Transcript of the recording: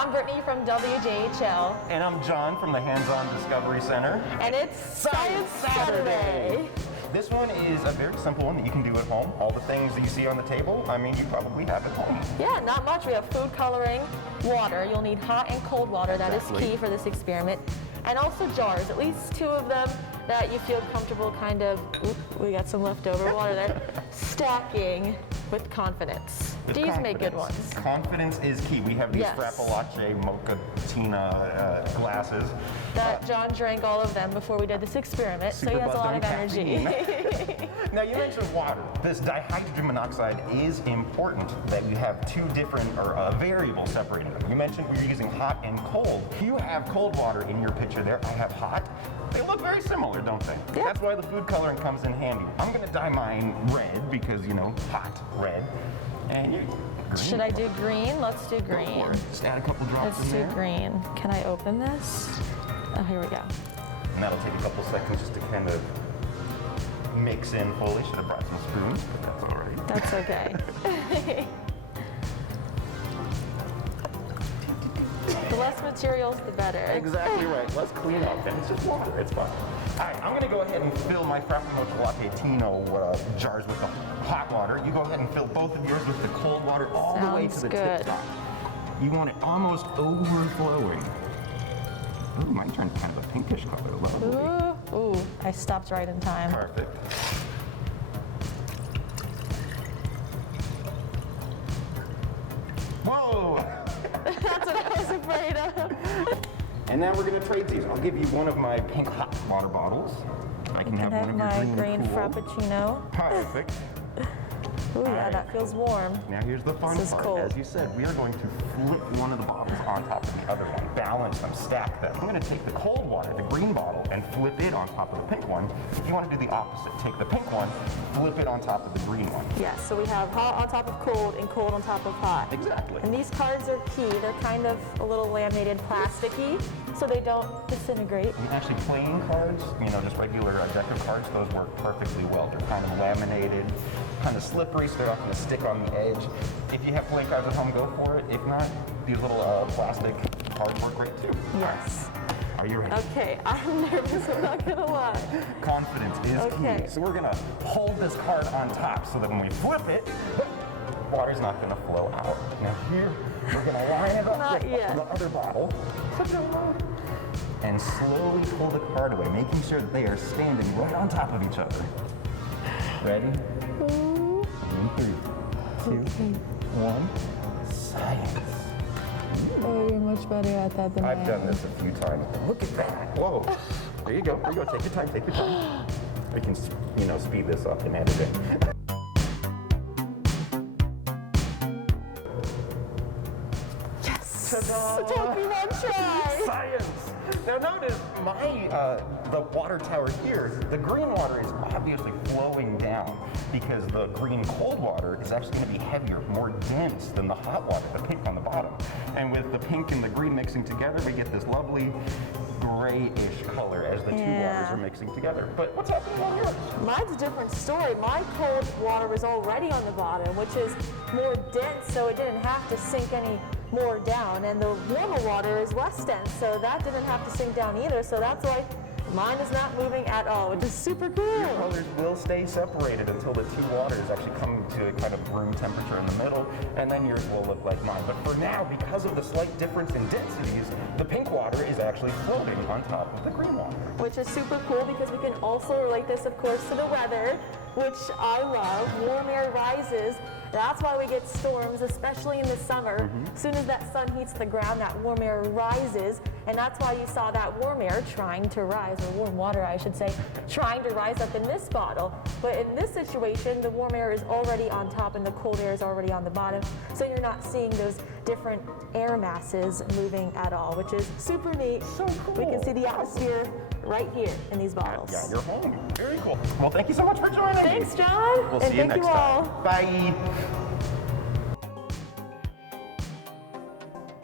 I'm Brittany from WJHL. And I'm John from the Hands-On Discovery Center. And it's Science Saturday. This one is a very simple one that you can do at home. All the things that you see on the table, I mean, you probably have at home. Yeah, not much. We have food coloring, water. You'll need hot and cold water. That is Exactly. key for this experiment. And also jars, at least 2 of them that you feel comfortable kind of, we got some leftover water there, stacking with confidence. These make good ones. Confidence is key. We have these Yes. Frappalace Mochatina glasses. That John drank all of them before we did this experiment, so he Super has a lot of buzzed on energy. Now you mentioned water. This dihydrogen monoxide is important that you have 2 different variables separating them. You mentioned we were using hot and cold. You have cold water in your picture there. I have hot. They look very similar, don't they? Yeah. That's why the food coloring comes in handy. I'm gonna dye mine red because, you know, hot red. And you green. Should I do green? Let's do Go for green. it. Just add a couple drops Let's in do there. green. Can I open this? Oh, here we go. And that'll take a couple seconds just to kind of mix in fully. Should have brought some spoons, but that's all right. That's okay. The less materials, the better. Exactly right. Let's clean up. And it's just water. It's fine. All right, I'm going to go ahead and fill my Frappalace jars with the hot water. You go ahead and fill both of yours with the cold water all the way to Sounds the good. tip top. You want it almost overflowing. Ooh, mine turned kind of a pinkish color. Lovely. Ooh, I stopped right in time. Perfect. Whoa! That's what I was afraid of. And now we're going to trade these. I'll give you one of my pink hot water bottles. I can have I one have of your my green green cool. Frappuccino. Perfect. Ooh, yeah, right. that feels warm. Now here's the fun This is part. cold. As you said, we are going to flip one of the bottles on top of the other one, balance them, stack them. I'm going to take the cold water, the green bottle, and flip it on top of the pink one. You want to do the opposite. Take the pink one, flip it on top of the green one. Yes, so we have hot on top of cold and cold on top of hot. Exactly. And these cards are key. They're kind of a little laminated plasticky, so they don't disintegrate. And actually, playing cards, you know, just regular objective cards, those work perfectly well. They're kind of laminated, kind of slippery, so they're not going to stick on the edge. If you have playing cards at home, go for it. If not, these little plastic cards work great too. Yes. Are you ready? Okay, I'm nervous, I'm not gonna lie. Confidence is Okay. key. So we're gonna hold this card on top so that when we flip it, water's not gonna flow out. Now here, we're gonna line it up Not with yet. the other bottle. And slowly pull the card away, making sure that they are standing right on top of each other. Ready? In 3, 2, 1. Science. Oh, you're much better at that than I've done this a few times. Look at that. Whoa. There you go. There you go. Take your time. Take your time. We can, you know, speed this up and edit it. Yes! Ta-da! It took me one try! Science. Now notice the water tower here, the green water is obviously flowing down because the green cold water is actually going to be heavier, more dense than the hot water, the pink on the bottom. And with the pink and the green mixing together, we get this lovely grayish color as the 2 waters are mixing together. But what's happening on yours? Mine's a different story. My cold water was already on the bottom, which is more dense, so it didn't have to sink any more down. And the warmer water is less dense, so that didn't have to sink down either. So that's why mine is not moving at all, which is super cool. Colors will stay separated until the 2 waters actually come to a kind of room temperature in the middle, and then yours will look like mine. But for now, because of the slight difference in densities, the pink water is actually floating on top of the green water. Which is super cool because we can also relate this, of course, to the weather, which I love. Warm air rises. That's why we get storms, especially in the summer. As soon as that sun heats the ground, that warm air rises, and that's why you saw that warm air trying to rise, or warm water, I should say, trying to rise up in this bottle. But in this situation, the warm air is already on top and the cold air is already on the bottom, so you're not seeing those different air masses moving at all, which is super neat. So cool. We can see the atmosphere right here in these bottles. Yeah, you're home. Very cool. Well, thank you so much for joining me. Thanks, John. We'll and see you thank next you all. time. Bye.